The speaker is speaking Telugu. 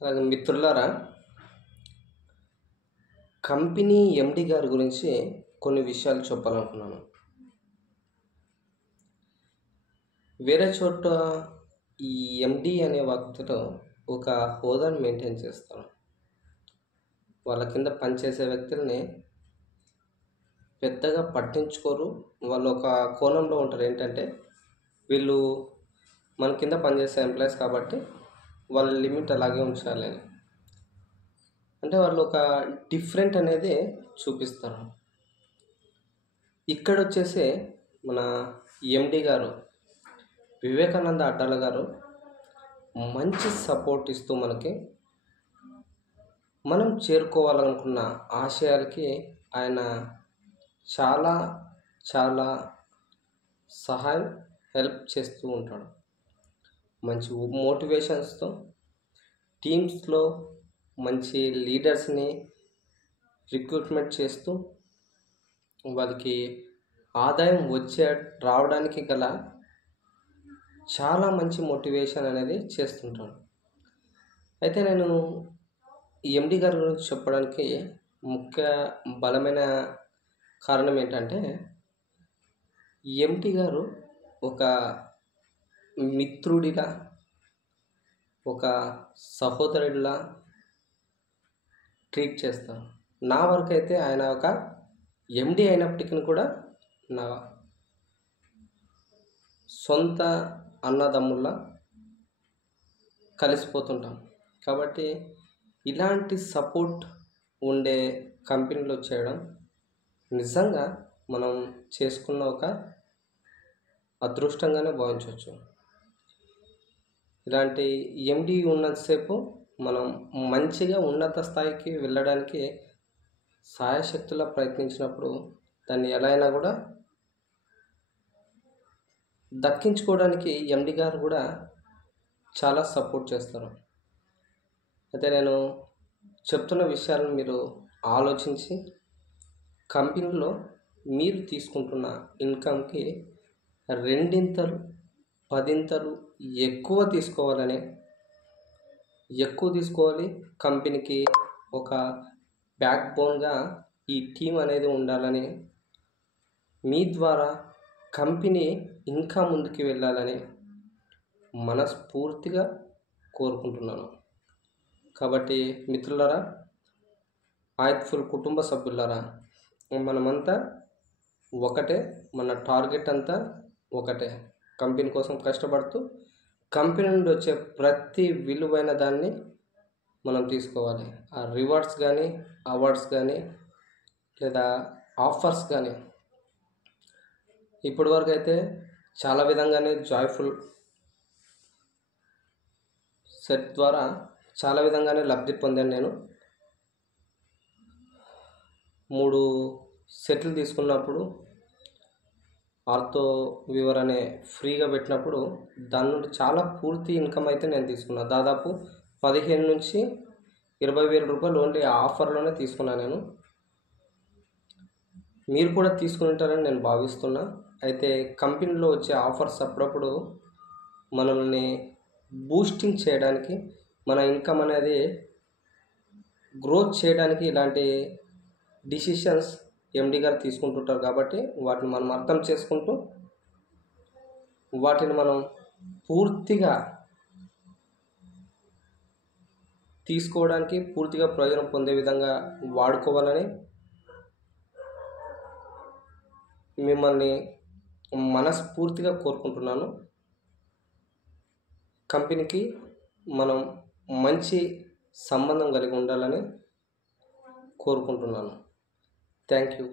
అలాగే మిత్రులారా, కంపెనీ ఎండి గారి గురించి కొన్ని విషయాలు చెప్పాలనుకున్నాను. వేరే చోట ఈ ఎండి అనే వ్యక్తితో ఒక హోదాను మెయింటైన్ చేస్తారు. వాళ్ళ కింద పనిచేసే వ్యక్తుల్ని పెద్దగా పట్టించుకోరు. వాళ్ళు ఒక కోణంలో ఉంటారు. ఏంటంటే వీళ్ళు మన కింద పనిచేసే ఎంప్లాయీస్ కాబట్టి వాళ్ళ లిమిట్ అలాగే ఉంచాలి అని. అంటే వాళ్ళు ఒక డిఫరెంట్ అనేది చూపిస్తారు. ఇక్కడ వచ్చేసి మన ఎండి గారు వివేకానంద అడ్డాల గారు మంచి సపోర్ట్ ఇస్తూ మనం చేరుకోవాలనుకున్న ఆశయాలకి ఆయన చాలా చాలా సహాయం హెల్ప్ చేస్తూ ఉంటాడు. మంచి మోటివేషన్స్తో టీమ్స్లో మంచి లీడర్స్ని రిక్రూట్మెంట్ చేస్తూ వాళ్ళకి ఆదాయం రావడానికి గల చాలా మంచి మోటివేషన్ అనేది చేస్తుంటాడు. అయితే నేను ఎండి గారి గురించి చెప్పడానికి ముఖ్య బలమైన కారణం ఏంటంటే, ఎండి గారు ఒక మిత్రుడిలా, ఒక సహోదరుడిలా ట్రీట్ చేస్తారు. నా వరకు అయితే ఆయన ఒక ఎండి అయినప్పటికీ కూడా నా సొంత అన్నదమ్ముల్లా కలిసిపోతుంటాం. కాబట్టి ఇలాంటి సపోర్ట్ ఉండే కంపెనీలో చేయడం నిజంగా మనం చేసుకున్న ఒక అదృష్టంగానే భావించవచ్చు. ఇలాంటి ఎండి ఉన్నంతసేపు మనం మంచిగా ఉన్నత స్థాయికి వెళ్ళడానికి సాయశక్తులా ప్రయత్నించినప్పుడు దాన్ని ఎలా అయినా కూడా దక్కించుకోవడానికి ఎండి గారు కూడా చాలా సపోర్ట్ చేస్తారు. అయితే నేను చెప్తున్న విషయాలను మీరు ఆలోచించి కంపెనీలో మీరు తీసుకుంటున్న ఇన్కమ్కి 2 10 ఎక్కువ తీసుకోవాలి. కంపెనీకి ఒక బ్యాక్ బోన్గా ఈ టీం అనేది ఉండాలని, మీ ద్వారా కంపెనీ ఇంకా ముందుకు వెళ్ళాలని మనస్ఫూర్తిగా కోరుకుంటున్నాను. కాబట్టి మిత్రులారా, ఆయత్ఫుల్ కుటుంబ సభ్యులారా, మనమంతా ఒకటే. మన టార్గెట్ అంతా ఒకటే. కంపెనీ కోసం కష్టపడుతూ కంపెనీ నుండి వచ్చే ప్రతి విలువైన దాన్ని మనం తీసుకోవాలి. ఆ రివార్డ్స్ కానీ, అవార్డ్స్ కానీ, లేదా ఆఫర్స్ కానీ ఇప్పటి వరకు అయితే చాలా విధంగానే జాయ్ఫుల్ సెట్ ద్వారా చాలా విధంగానే లబ్ధి పొందాను. నేను 3 సెట్లు తీసుకున్నప్పుడు ఆర్థో వివర్ అనే ఫ్రీగా పెట్టినప్పుడు దాని నుండి చాలా పూర్తి ఇన్కమ్ అయితే నేను తీసుకున్నాను. దాదాపు 15 నుంచి 20 వేల రూపాయలు ఓన్లీ ఆఫర్లోనే తీసుకున్నాను నేను. మీరు కూడా తీసుకుని ఉంటారని నేను భావిస్తున్నా. అయితే కంపెనీలో వచ్చే ఆఫర్స్ అప్పుడప్పుడు మనల్ని బూస్టింగ్ చేయడానికి, మన ఇన్కమ్ అనేది గ్రోత్ చేయడానికి ఇలాంటి డిసిషన్స్ ఎండి గారు తీసుకుంటుంటారు. కాబట్టి వాటిని మనం అర్థం చేసుకుంటూ వాటిని మనం పూర్తిగా తీసుకోవడానికి, పూర్తిగా ప్రయోజనం పొందే విధంగా వాడుకోవాలని మిమ్మల్ని మనస్ఫూర్తిగా కోరుకుంటున్నాను. కంపెనీకి మనం మంచి సంబంధం కలిగి ఉండాలని కోరుకుంటున్నాను. Thank you.